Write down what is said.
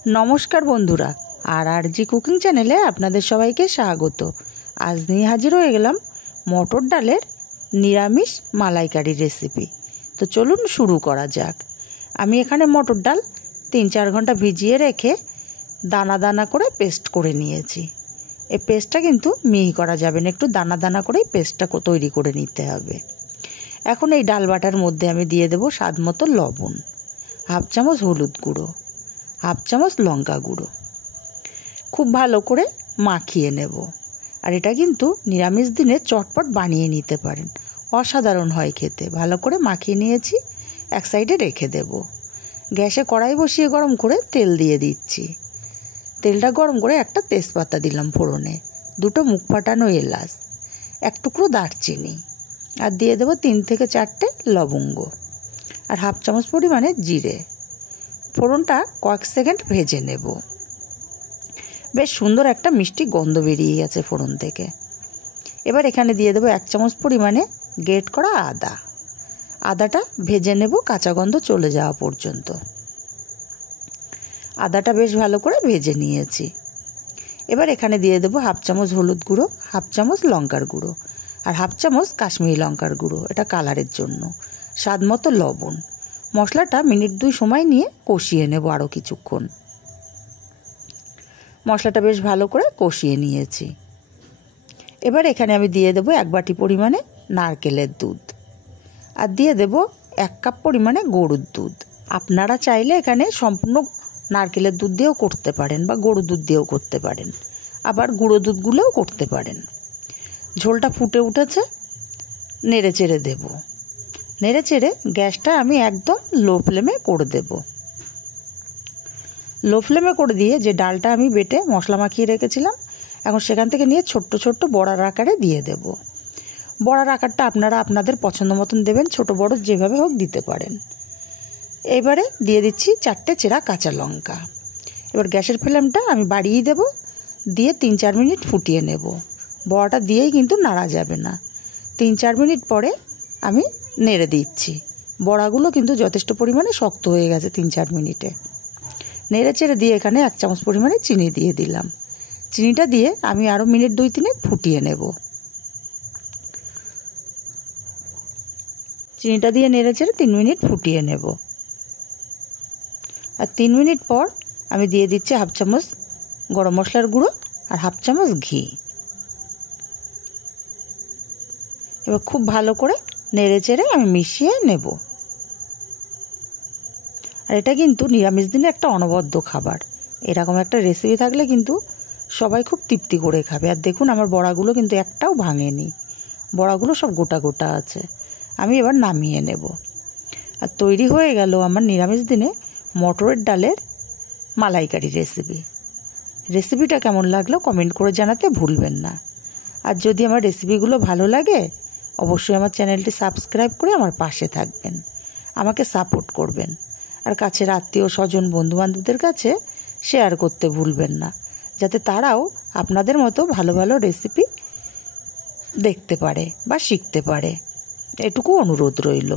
नमस्कार बंधुरा RG cooking चैनेले आपनादेर सबाइके स्वागत। आज निये हाजिर हये गेलाम मटर डालेर निरामिष मालाइकारी रेसिपि। तो चलुन शुरू करा जाक। आमी एखाने मटर डाल 3-4 घंटा भिजिए रेखे दाना दाना करे पेस्ट करे नियेछि। ए पेस्टटा किन्तु मिहि करा जाबे ना, एकटु दाना दाना करे पेस्टटा तैरी करे निते हबे। एखन एई डाल बाटार मध्य आमी दिये देब स्वादमतो लबण, हाफ चामच हलुद गुঁড়ো, हाफ चामच लंका गुঁড়ো। खूब भालो करे माखिए नेब। और एटा किन्तु निरामिष दिने चटपट बानिए निते पारेन, असाधारण हय खेते। भालो करे माखिए नियेछि, एक साइडे रेखे देब। ग्यासे कड़ाई बसिए गरम करे तेल दिए दिচ্ছি। तेलटा गरम करे एकटा तेजपाता दिलाम फोड़ने, दुटो मुख फाटानो एलाच, एक टुकरो दारचिनी और दिए देब 3 থেকে 4টে लवंग और हाफ चामच परिमाणे जिरे। फोड़नटा कয়েক सेकेंड भेजे नेब। बेश सुंदर एक मिष्टि गन्ध बेरिये गेছে फोड़न থেকে। एबार एखाने दिए देब 1 চামচ परिमाणे ग्रेट करा आदा। आदाटा भेजे नेब काँचा गन्ध चले जाওয়া पर्यन्त। आदाटा बेश भालो करे भेजे निয়েছি। एबार एखाने दिए देब हाफ चामच हलुद गुঁড়ো, हाफ चामच लंकार गुঁড়ো और हाफ चामच काश्मीरी लंकार गुঁড়ো, एटा कालारेर जन्य। स्वादमतो लबण। मशलाटा मिनिट 2 समय निये कषिए नेब आरो किछुक्षण। मशलाटा बेश भालो करे कषिए निয়েছি। एबार एखाने आमि दिए देब 1 बाटी परिमाणे नारकेलेर दूध और दिए देब 1 কাপ परिमाणे गरुर दूध। आपनारा चाइले एखाने सम्पूर्ण नारकेलेर दूध दिएও करते पारेन बा गरुर दूध दिएও करते पारेन, आबार गुঁড়ো दूधगुलोও करते पारेन। झोलटा फुटे उठेছে, नेড়ে চেড়ে देब। नेড়ে চেড়ে গ্যাসটা আমি একদম লো ফ্লেমে করে দেব। লো ফ্লেমে করে দিয়ে যে ডালটা আমি বেটে মশলা মাখিয়ে রেখেছিলাম এখন সেখান থেকে নিয়ে ছোট্ট ছোট্ট বড়ার আকারে দিয়ে দেব। বড়ার আকারটা আপনারা আপনাদের পছন্দ মতন দেবেন, ছোট বড় যেভাবে হোক দিতে পারেন। এবারে দিয়ে দিচ্ছি 4টে চেরা কাঁচা লঙ্কা। এবার গ্যাসের ফ্লেমটা আমি বাড়িয়ে দেব, দিয়ে 3-4 মিনিট ফুটিয়ে নেব। বড়াটা দিয়েই কিন্তু নাড়া যাবে না। 3-4 মিনিট পরে আমি নেড়ে দিচ্ছি। বড়াগুলো কিন্তু যথেষ্ট পরিমাণে শক্ত হয়ে গেছে 3-4 মিনিটে। নেড়ে চেড়ে দিয়ে এখানে 1 চামচ পরিমাণে চিনি দিয়ে দিলাম। চিনিটা দিয়ে আমি আরও মিনিট 2-3 ফুটিয়ে নেব। চিনিটা দিয়ে নেড়ে চেড়ে 3 মিনিট ফুটিয়ে নেব। আর 3 মিনিট পর আমি দিয়ে দিচ্ছি হাফ চামচ গরম মশলার গুঁড়ো আর হাফ চামচ ঘি। এবার খুব ভালো করে নেড়ে চেড়ে আমি মিশিয়ে নেব। আর এটা কিন্তু নিরামিষ দিনে একটা অনবদ্য খাবার। এরকম একটা রেসিপি থাকলে কিন্তু সবাই খুব তৃপ্তি করে খাবে। আর দেখুন আমার বড়াগুলো কিন্তু একটাও ভাঙেনি, বড়াগুলো সব গোটা গোটা আছে। আমি এবার নামিয়ে নেব। আর তৈরি হয়ে গেল আমার নিরামিষ দিনে মটরের ডালের মালাইকারি রেসিপি। রেসিপিটা কেমন লাগলো কমেন্ট করে জানাতে ভুলবেন না। আর যদি আমার রেসিপিগুলো ভালো লাগে অবশ্যই আমার চ্যানেলটি সাবস্ক্রাইব করে আমার পাশে থাকবেন, আমাকে সাপোর্ট করবেন। আর কাছের আত্মীয় স্বজন বন্ধুবান্ধবদের কাছে শেয়ার করতে ভুলবেন না, যাতে তারাও আপনাদের মতো ভালো ভালো রেসিপি দেখতে পারে বা শিখতে পারে। এটুকু অনুরোধ রইল।